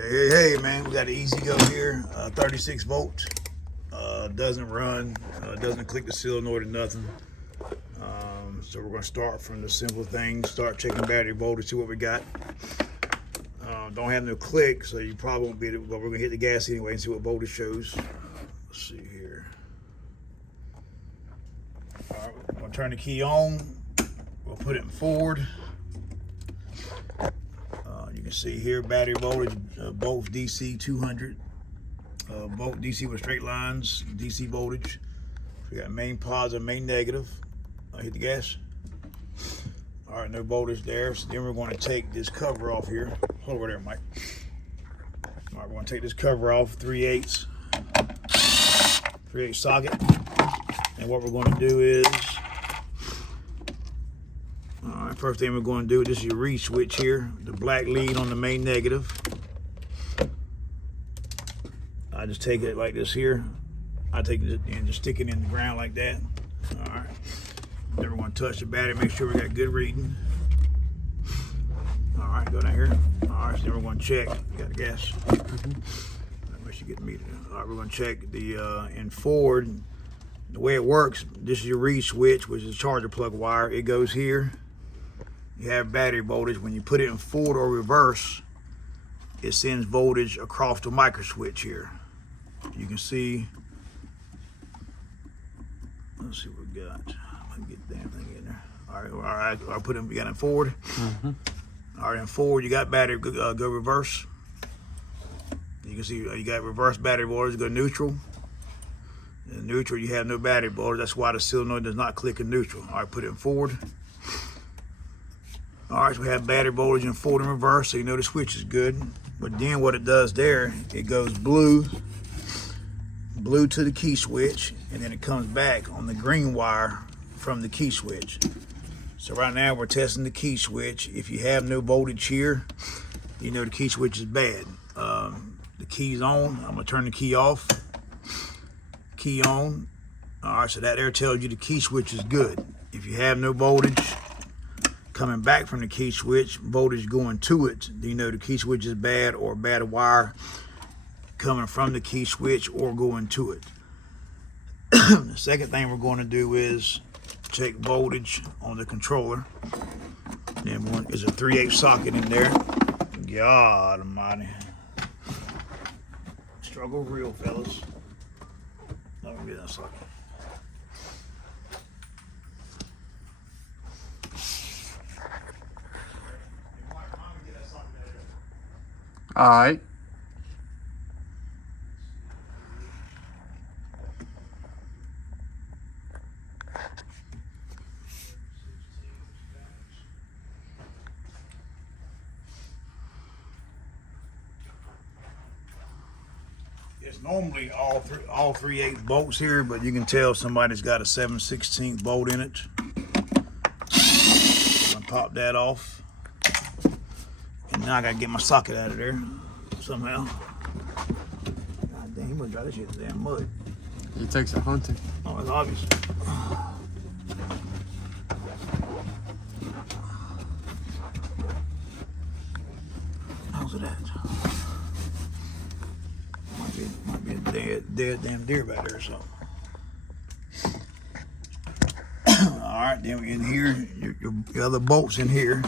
Hey, man, we got an Ezgo here, 36 volts. Doesn't run, doesn't click the solenoid or nothing. So we're going to start from the simple things, start checking battery voltage, see what we got. Don't have no click, so you probably won't be able to, but we're going to hit the gas anyway and see what voltage shows. Let's see here. All right, we're going to turn the key on. We'll put it in forward. You can see here battery voltage, both DC 200, both DC with straight lines, DC voltage. We got main positive, main negative. Hit the gas. All right, no voltage there. So then we're going to take this cover off here. Hold over there, Mike. All right, we're going to take this cover off, 3/8 socket. And what we're going to do is, all right, first thing we're going to do, this is your reed switch here, the black lead on the main negative. I just take it like this here. I take it and just stick it in the ground like that. All right. Then we're going to touch the battery, make sure we got good reading. All right, go down here. All right, so then we're going to check. You got the gas? Make sure you get the meter. All right, we're going to check the in forward. The way it works, this is your reed switch, which is a charger plug wire. It goes here. You have battery voltage. When you put it in forward or reverse, it sends voltage across the micro switch here. You can see. Let's see what we got. Let me get the damn thing in there. All right. I'll put them. You got it in forward. All right, in forward, you got battery. Go reverse. You can see you got reverse battery voltage. Go neutral. In neutral, you have no battery voltage. That's why the solenoid does not click in neutral. All right, put it in forward. All right, so we have battery voltage in forward and reverse, so you know the switch is good. But then what it does there, it goes blue to the key switch, and then it comes back on the green wire from the key switch. So right now we're testing the key switch. If you have no voltage here, you know the key switch is bad. The key's on. I'm gonna turn the key off. Key on. All right, so that there tells you the key switch is good. If you have no voltage coming back from the key switch, voltage going to it, then you know the key switch is bad, or a bad wire coming from the key switch or going to it. The second thing we're going to do is check voltage on the controller. Then there's a 3/8 socket in there. God almighty. Struggle real, fellas. Let me get that socket. All right. It's normally all 3/8 bolts here, but you can tell somebody's got a 7/16 bolt in it. I'm gonna pop that off. And now I gotta get my socket out of there somehow. God dang, he must drive this shit in the damn mud. He takes it hunting. Oh, it's obvious. How's it at? Might be a dead damn deer back there or something. All right, then we in here, your other bolts in here.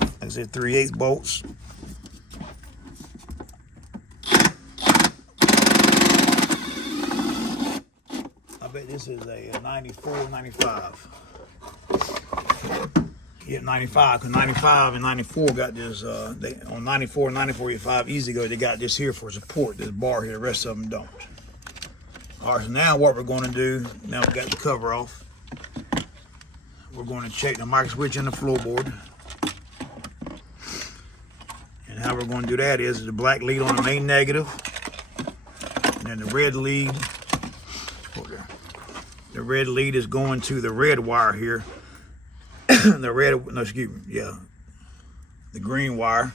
Like I said, 3/8 bolts. I bet this is a 94, 95. Yeah, 95, because 95 and 94 got this, on 94 and 94.5 Ezgo, they got this here for support, this bar here, the rest of them don't. All right, so now what we're going to do, now we got the cover off, we're going to check the micro switch and the floorboard. And how we're going to do that is the black lead on the main negative, and then the red lead, the red lead is going to the red wire here. The green wire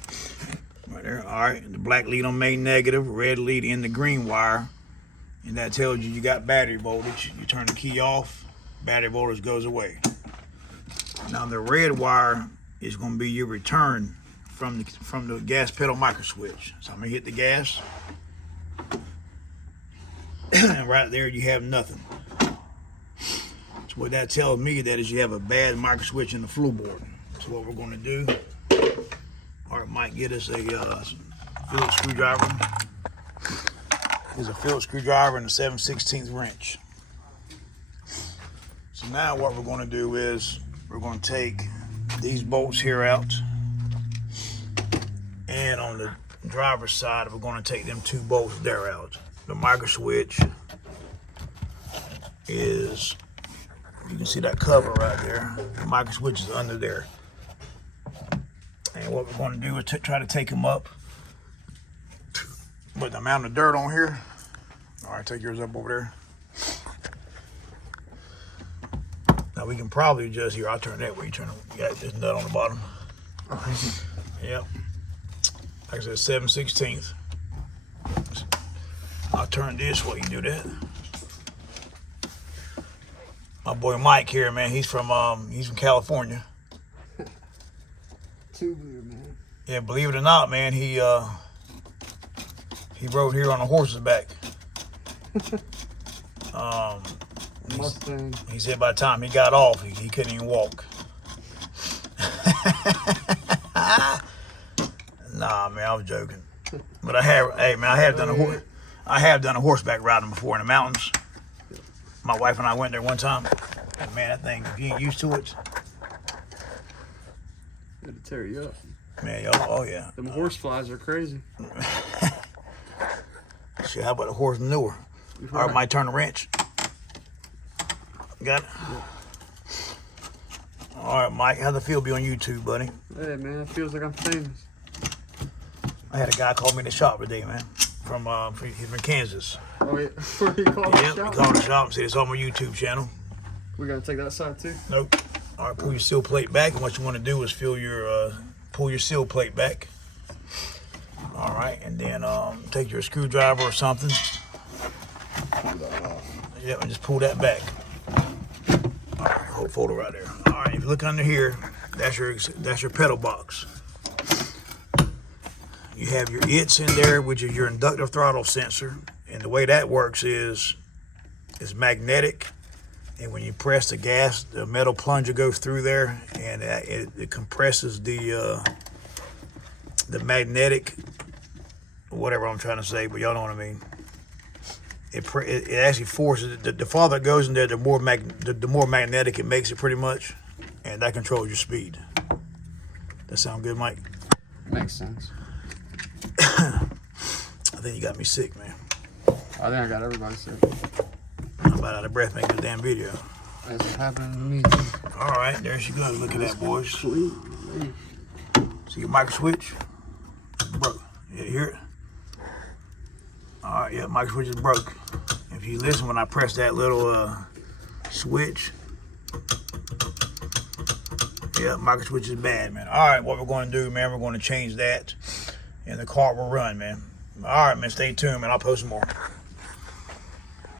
right there. All right, the black lead on main negative, red lead in the green wire, and that tells you got battery voltage. You turn the key off, battery voltage goes away. Now the red wire is going to be your return from the gas pedal micro switch. So I'm gonna hit the gas, and right there you have nothing. So what that tells me that is you have a bad micro switch in the floorboard. So what we're gonna do, Art might get us a Phillips screwdriver. Here's a Phillips screwdriver and a 7/16 wrench. So now what we're gonna do is we're gonna take these bolts here out, and on the driver's side we're going to take them 2 bolts there out. The micro switch is, you can see that cover right there. The micro switch is under there, and what we're going to do is try to take them up with the amount of dirt on here. All right, take yours up over there. Now we can probably adjust here. I'll turn that way. You got this nut on the bottom. Yep. Like I said, 7/16. I'll turn this way. You do that. My boy Mike here, man. He's from California. Tubular, man. Yeah, believe it or not, man. He rode here on a horse's back. Mustang. He said by the time he got off, he couldn't even walk. Nah, man, I was joking. But I have done a horseback riding before in the mountains. My wife and I went there one time. And man, that thing, if you ain't used to it, It'll tear you up. man, oh yeah. Them horse flies are crazy. Shit, how about a horse manure? Or it might turn the wrench. Got it? Yeah. All right, Mike, how's it feel to be on YouTube, buddy? Hey, man, it feels like I'm famous. I had a guy call me in the shop today, man. He's from Kansas. Oh, yeah. Where you call Yep, he called the shop and said it's on my YouTube channel. We gotta take that side too? Nope. All right, pull your seal plate back, and what you want to do is pull your seal plate back. All right, and then take your screwdriver or something. Yep, and just pull that back. All right, hold folder right there. All right, if you look under here, that's your pedal box. You have your ITS in there, which is your inductive throttle sensor, and the way that works is it's magnetic, and when you press the gas, the metal plunger goes through there, and it compresses the magnetic, whatever I'm trying to say, but y'all know what I mean. It actually forces it. The farther it goes in there, the more magnetic it makes it, pretty much, and that controls your speed. That sound good, Mike? Makes sense. I think you got me sick, man. I think I got everybody sick. I'm about out of breath making a damn video. That's what happened to me too. All right, there she goes. Look at that, boys. Sweet. See your micro switch? Broke. You hear it? All right, yeah, micro switch is broke. If you listen when I press that little switch, yeah, micro switch is bad, man. All right, what we're going to do, man, we're going to change that, and the car will run, man. All right, man, stay tuned, man. I'll post some more.